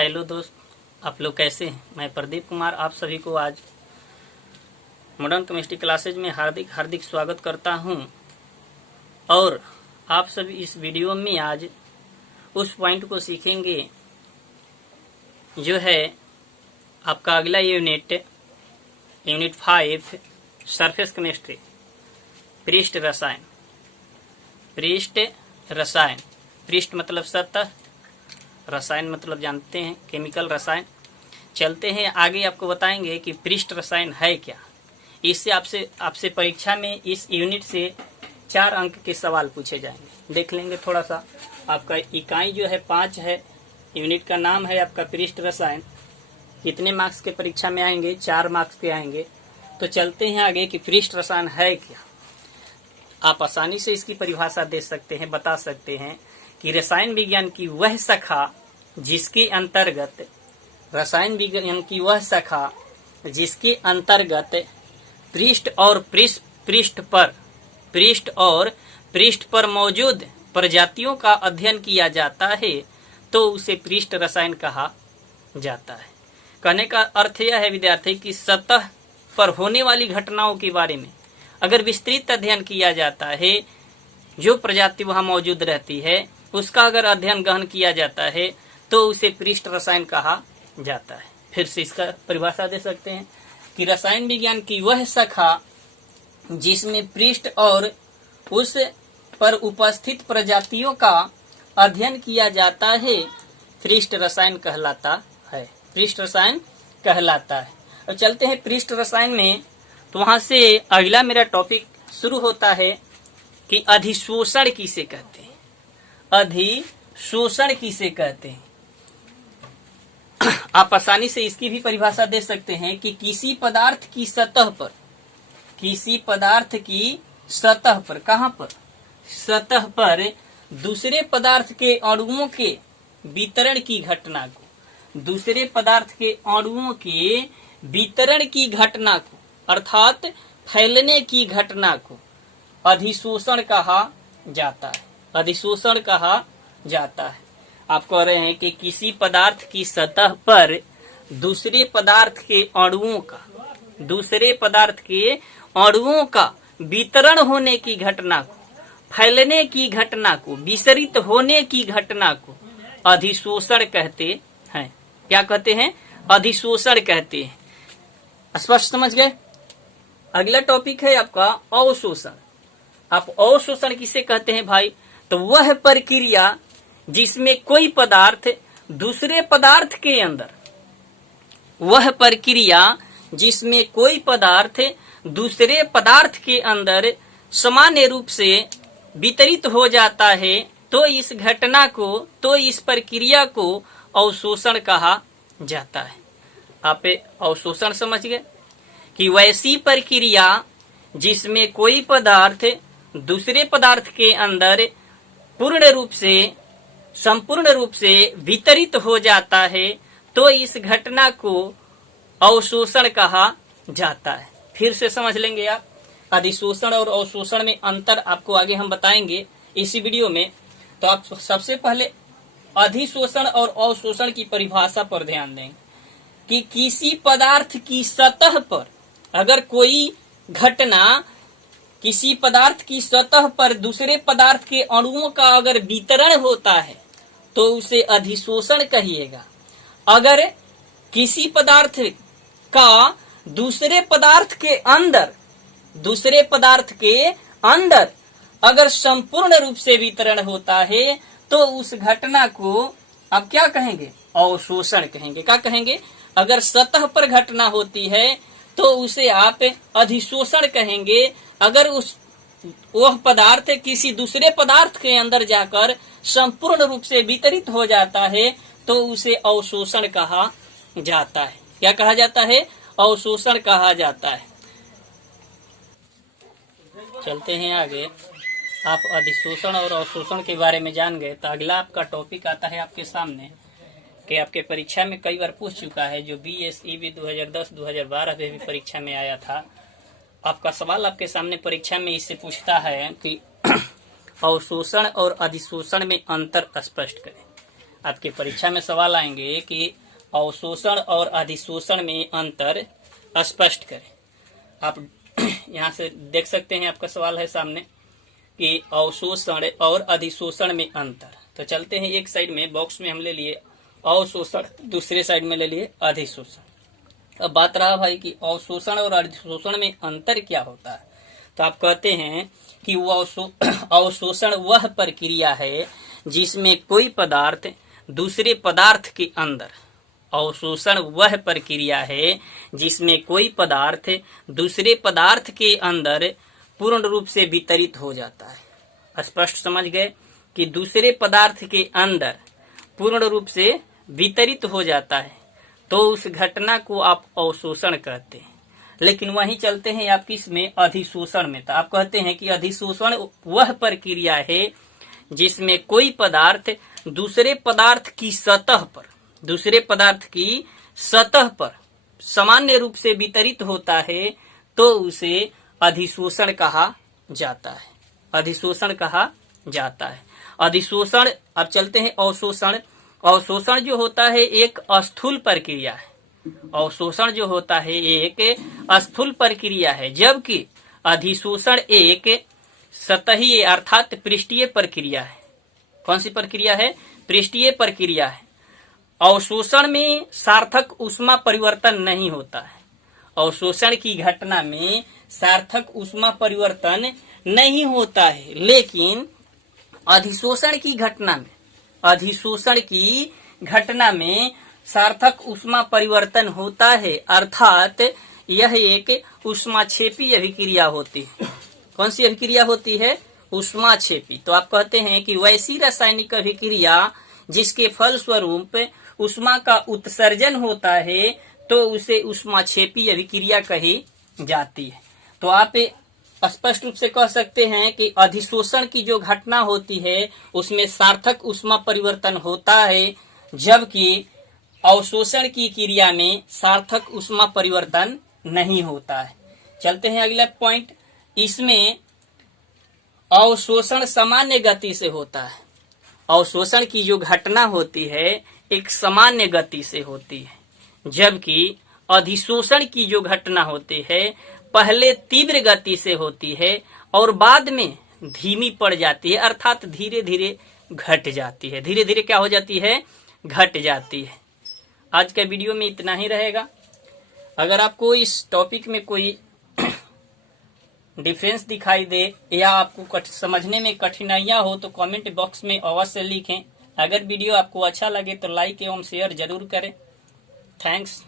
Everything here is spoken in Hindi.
हेलो दोस्त, आप लोग कैसे हैं। मैं प्रदीप कुमार आप सभी को आज मॉडर्न केमिस्ट्री क्लासेज में हार्दिक स्वागत करता हूं। और आप सभी इस वीडियो में आज उस पॉइंट को सीखेंगे जो है आपका अगला यूनिट 5 सरफेस केमिस्ट्री, पृष्ठ रसायन। पृष्ठ मतलब सतह, रसायन मतलब जानते हैं केमिकल रसायन। चलते हैं आगे, आपको बताएंगे कि पृष्ठ रसायन है क्या। इससे आपसे परीक्षा में इस यूनिट से 4 अंक के सवाल पूछे जाएंगे। देख लेंगे थोड़ा सा। आपका इकाई जो है 5 है, यूनिट का नाम है आपका पृष्ठ रसायन। कितने मार्क्स के परीक्षा में आएंगे? 4 मार्क्स के आएंगे। तो चलते हैं आगे कि पृष्ठ रसायन है क्या। आप आसानी से इसकी परिभाषा दे सकते हैं, बता सकते हैं कि रसायन विज्ञान की वह शाखा जिसके अंतर्गत पृष्ठ और पृष्ठ पर मौजूद प्रजातियों का अध्ययन किया जाता है तो उसे पृष्ठ रसायन कहा जाता है। कहने का अर्थ यह है विद्यार्थी कि सतह पर होने वाली घटनाओं के बारे में अगर विस्तृत अध्ययन किया जाता है, जो प्रजाति वहां मौजूद रहती है उसका अगर अध्ययन गहन किया जाता है तो उसे पृष्ठ रसायन कहा जाता है। फिर से इसका परिभाषा दे सकते हैं कि रसायन विज्ञान की वह शाखा जिसमें पृष्ठ और उस पर उपस्थित प्रजातियों का अध्ययन किया जाता है पृष्ठ रसायन कहलाता है। और चलते हैं पृष्ठ रसायन में, तो वहां से अगला मेरा टॉपिक शुरू होता है कि अधिशोषण किसे कहते हैं। अधिशोषण किसे कहते हैं आप आसानी से इसकी भी परिभाषा दे सकते हैं कि किसी पदार्थ की सतह पर कहां पर? सतह पर दूसरे पदार्थ के अणुओं के वितरण की घटना को, अर्थात फैलने की घटना को अधिशोषण कहा जाता है। आप कह रहे हैं कि किसी पदार्थ की सतह पर दूसरे पदार्थ के अणुओं का वितरण होने की घटना को, फैलने की घटना को, विसरित होने की घटना को अधिशोषण कहते हैं। क्या कहते हैं? अधिशोषण कहते हैं। स्पष्ट समझ गए? अगला टॉपिक है आपका अवशोषण। आप अवशोषण किसे कहते हैं भाई? तो वह प्रक्रिया जिसमें कोई पदार्थ दूसरे पदार्थ के अंदर सामान्य रूप से वितरित हो जाता है तो इस प्रक्रिया को अवशोषण कहा जाता है। आप अवशोषण समझ गए कि वैसी प्रक्रिया जिसमें कोई पदार्थ दूसरे पदार्थ के अंदर संपूर्ण रूप से वितरित हो जाता है तो इस घटना को अवशोषण कहा जाता है। फिर से समझ लेंगे आप। अधिशोषण और अवशोषण में अंतर आपको आगे हम बताएंगे इसी वीडियो में। तो आप सबसे पहले अधिशोषण और अवशोषण की परिभाषा पर ध्यान देंगे कि किसी पदार्थ की सतह पर अगर कोई घटना, किसी पदार्थ की सतह पर दूसरे पदार्थ के अणुओं का अगर वितरण होता है तो उसे अधिशोषण कहिएगा। अगर किसी पदार्थ का दूसरे पदार्थ के अंदर अगर संपूर्ण रूप से वितरण होता है तो उस घटना को आप क्या कहेंगे? अवशोषण कहेंगे। क्या कहेंगे? अगर सतह पर घटना होती है तो उसे आप अधिशोषण कहेंगे। अगर वह पदार्थ किसी दूसरे पदार्थ के अंदर जाकर संपूर्ण रूप से वितरित हो जाता है तो उसे अवशोषण कहा जाता है। क्या कहा जाता है? अवशोषण कहा जाता है। चलते हैं आगे। आप अधिशोषण और अवशोषण के बारे में जान गए तो अगला आपका टॉपिक आता है आपके सामने कि आपके परीक्षा में कई बार पूछ चुका है, जो BSEB 2010-2012 में भी परीक्षा में आया था। आपका सवाल आपके सामने परीक्षा में इससे पूछता है कि अवशोषण और अधिशोषण में अंतर स्पष्ट करें। आपके परीक्षा में सवाल आएंगे कि अवशोषण और अधिशोषण में अंतर स्पष्ट करें। आप यहाँ से देख सकते हैं, आपका सवाल है सामने कि अवशोषण और अधिशोषण में अंतर। तो चलते हैं, एक साइड में बॉक्स में हम ले लिए अवशोषण, दूसरे साइड में ले लिए अधिशोषण। अब बात रहा भाई कि अवशोषण और अधिशोषण में अंतर क्या होता है। तो आप कहते हैं कि वो अवशोषण वह प्रक्रिया है जिसमें कोई पदार्थ दूसरे पदार्थ के अंदर, अवशोषण वह प्रक्रिया है जिसमें कोई पदार्थ दूसरे पदार्थ के अंदर पूर्ण रूप से वितरित हो जाता है। स्पष्ट समझ गए कि दूसरे पदार्थ के अंदर पूर्ण रूप से वितरित हो जाता है, तो उस घटना को आप अवशोषण कहते हैं। लेकिन वहीं चलते हैं आप किसमें, अधिशोषण में। तो आप कहते हैं कि अधिशोषण वह प्रक्रिया है जिसमें कोई पदार्थ दूसरे पदार्थ की सतह पर, दूसरे पदार्थ की सतह पर सामान्य रूप से वितरित होता है, तो उसे अधिशोषण कहा जाता है। अधिशोषण कहा जाता है। अधिशोषण, अब चलते हैं अवशोषण। अवशोषण जो होता है एक स्थूल प्रक्रिया है। अवशोषण जो होता है एक स्थूल प्रक्रिया है, जबकि अधिशोषण एक सतही अर्थात पृष्ठीय प्रक्रिया है। कौन सी प्रक्रिया है, पृष्ठीय प्रक्रिया है। अवशोषण में सार्थक ऊष्मा परिवर्तन नहीं होता है। अवशोषण की घटना में सार्थक ऊष्मा परिवर्तन नहीं होता है, लेकिन अधिशोषण की घटना में, अधिशोषण की घटना में सार्थक ऊष्मा परिवर्तन होता है, अर्थात यह एक ऊष्माक्षेपी अभिक्रिया होती है। कौन सी अभिक्रिया होती है, ऊष्माक्षेपी। तो आप कहते हैं कि वैसी रासायनिक अभिक्रिया जिसके फल स्वरूप ऊष्मा का उत्सर्जन होता है, तो उसे ऊष्माक्षेपी अभिक्रिया कही जाती है। तो आप स्पष्ट रूप से कह सकते हैं कि अधिशोषण की जो घटना होती है उसमें सार्थक ऊष्मा परिवर्तन होता है, जबकि अवशोषण की क्रिया में सार्थक ऊष्मा परिवर्तन नहीं होता है। चलते हैं अगला पॉइंट। इसमें अवशोषण सामान्य गति से होता है। अवशोषण की जो घटना होती है एक सामान्य गति से होती है, जबकि अधिशोषण की जो घटना होती है पहले तीव्र गति से होती है और बाद में धीमी पड़ जाती है, अर्थात धीरे धीरे घट जाती है। धीरे धीरे क्या हो जाती है, घट जाती है। आज के वीडियो में इतना ही रहेगा। अगर आपको इस टॉपिक में कोई डिफरेंस दिखाई दे या आपको समझने में कठिनाइयां हो तो कमेंट बॉक्स में अवश्य लिखें। अगर वीडियो आपको अच्छा लगे तो लाइक एवं शेयर जरूर करें। थैंक्स।